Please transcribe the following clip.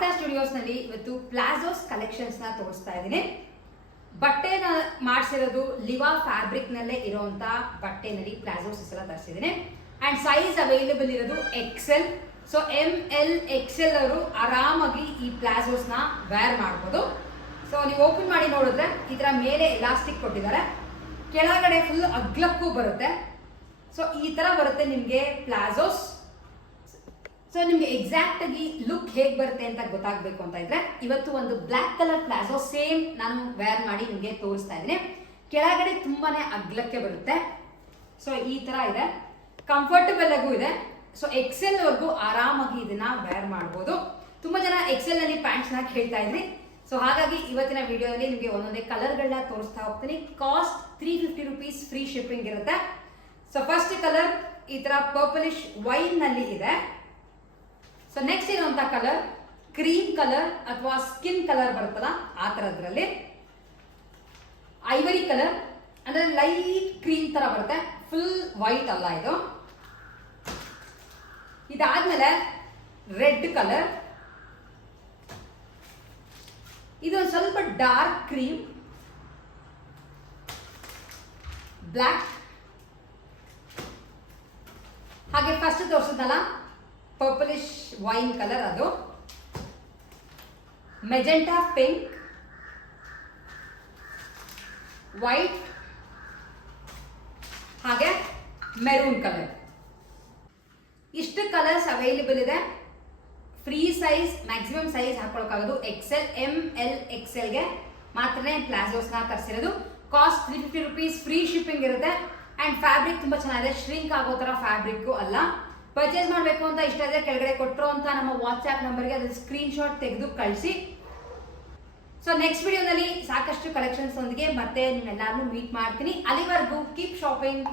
ನಲ್ಲಿ ಇವತ್ತು ಪ್ಲಾಜೋಸ್ ಕಲೆಕ್ಷನ್ಸ್ನ ತೋರಿಸ್ತಾ ಇದ್ದೀನಿ. ಬಟ್ಟೆನ ಮಾಡಿಸಿರೋದು ಲಿವಾ ಫ್ಯಾಬ್ರಿಕ್ ನಲ್ಲೇ ಇರುವಂತ ಬಟ್ಟೆನಲ್ಲಿ ಪ್ಲಾಜೋಸ್ ಎಲ್ಲ ತರಿಸಿದ್ದೀನಿ. ಅಂಡ್ ಸೈಜ್ ಅವೈಲೇಬಲ್ ಇರೋದು XL so M L XL ಅವರು ಆರಾಮಾಗಿ ಈ ಪ್ಲಾಜೋಸ್ನ ವೇರ್ ಮಾಡ್ಬೋದು. ಸೊ ನೀವು ಓಪನ್ ಮಾಡಿ ನೋಡಿದ್ರೆ ಇದರ ಮೇಲೆ ಎಲಾಸ್ಟಿಕ್ ಕೊಟ್ಟಿದ್ದಾರೆ. ಕೆಳಗಡೆ ಫುಲ್ ಅಗ್ಲಕ್ಕೂ ಬರುತ್ತೆ. ಸೊ ಈ ತರ ಬರುತ್ತೆ ನಿಮಗೆ ಪ್ಲಾಜೋಸ್ ಸೊ ನಿಮ್ಗೆ ಎಕ್ಸಾಕ್ಟ್ ಆಗಿ ಲುಕ್ ಹೇಗ್ ಬರುತ್ತೆ ಅಂತ ಗೊತ್ತಾಗ್ಬೇಕು ಅಂತ ಇದ್ರೆ, ಇವತ್ತು ಒಂದು ಬ್ಲಾಕ್ ಕಲರ್ ಪ್ಲಾಜೋ ಸೇಮ್ ನಾನು ವೇರ್ ಮಾಡಿ ನಿಮ್ಗೆ ತೋರಿಸ್ತಾ ಇದ್ದೀನಿ. ಕೆಳಗಡೆ ತುಂಬಾನೇ ಅಗ್ಲಕ್ಕೆ ಬರುತ್ತೆ. ಸೊ ಈ ತರ ಇದೆ. ಕಂಫರ್ಟಬಲ್ ಆಗು ಇದೆ. ಸೊ ಎಕ್ಸೆಲ್ ವರ್ಗೂ ಆರಾಮಾಗಿ ಇದನ್ನ ವೇರ್ ಮಾಡ್ಬೋದು. ತುಂಬಾ ಜನ ಎಕ್ಸೆಲ್ನಲ್ಲಿ ಪ್ಯಾಂಟ್ಸ್ನ ಕೇಳ್ತಾ ಇದ್ರಿ. ಸೊ ಹಾಗಾಗಿ ಇವತ್ತಿನ ವಿಡಿಯೋದಲ್ಲಿ ನಿಮಗೆ ಒಂದೊಂದೇ ಕಲರ್ಗಳನ್ನ ತೋರಿಸ್ತಾ ಹೋಗ್ತೀನಿ. Cost three fifty rupees free shipping ಇರುತ್ತೆ. ಸೊ ಫಸ್ಟ್ ಕಲರ್ ಈ ತರ ಪರ್ಪಲಿಶ್ ವೈನ್ನಲ್ಲಿ ಇದೆ. ಸೊ ನೆಕ್ಸ್ಟ್ ಇರುವಂತ ಕಲರ್ ಕ್ರೀಮ್ ಕಲರ್ ಅಥವಾ ಸ್ಕಿನ್ ಕಲರ್ ಬರುತ್ತಲ್ಲ, ಆ ತರದ್ರಲ್ಲಿ ಐವರಿ ಕಲರ್ ಅಂದ್ರೆ ಲೈಟ್ ಕ್ರೀಮ್ ತರ ಬರುತ್ತೆ. ಫುಲ್ ವೈಟ್ ಅಲ್ಲ ಇದು. ಇದಾದ್ಮೇಲೆ ರೆಡ್ ಕಲರ್ ಇದು ಸ್ವಲ್ಪ ಡಾರ್ಕ್ ಕ್ರೀಮ್ ಬ್ಲ್ಯಾಕ್ ಹಾಗೆ ಫಸ್ಟ್ ತೋರಿಸಿದ್ನಲ್ಲ ಪರ್ಪಲಿಶ್ ವೈನ್ ಕಲರ್ ಅದು. ಮೆಜೆಂಟಾ ಪಿಂಕ್ ವೈಟ್ ಹಾಗೆ ಮೆರೂನ್ ಕಲರ್ ಇಷ್ಟು ಕಲರ್ಸ್ ಅವೈಲೇಬಲ್ ಇದೆ. ಫ್ರೀ ಸೈಜ್ ಮ್ಯಾಕ್ಸಿಮಮ್ ಸೈಜ್ ಹಾಕೊಳಕಾಗೋದು ಎಕ್ಸೆಲ್ ಎಂ ಎಲ್ ಎಕ್ಸೆಲ್ಗೆ ಮಾತ್ರನೇ ಪ್ಲಾಜೋಸ್ನ ತರಿಸಿರೋದು. Cost three fifty rupees free shipping ಇರುತ್ತೆ. ಅಂಡ್ ಫ್ಯಾಬ್ರಿಕ್ ತುಂಬಾ ಚೆನ್ನಾಗಿದೆ. ಶ್ರಿಂಕ್ ಆಗೋ ಥರ ಫ್ಯಾಬ್ರಿಕ್ ಅಲ್ಲ. ಪರ್ಚೇಸ್ ಮಾಡಬೇಕು ಅಂತ ಇಷ್ಟ ಇದ್ರೆ ಕೆಳಗಡೆ ಕೊಟ್ಟರು ಅಂತ ನಮ್ಮ ವಾಟ್ಸ್ಆಪ್ ನಂಬರ್ಗೆ ಅದ್ರ ಸ್ಕ್ರೀನ್ ಶಾಟ್ ತೆಗೆದು ಕಳಿಸಿ. ಸೊ ನೆಕ್ಸ್ಟ್ ವಿಡಿಯೋನಲ್ಲಿ ಸಾಕಷ್ಟು ಕಲೆಕ್ಷನ್ಸ್ ಒಂದಿಗೆ ಮತ್ತೆ ನಿಮ್ಮೆಲ್ಲರನ್ನೂ ಮೀಟ್ ಮಾಡ್ತೀನಿ. ಅಲ್ಲಿವರೆಗೂ ಕೀಪ್ ಶಾಪಿಂಗ್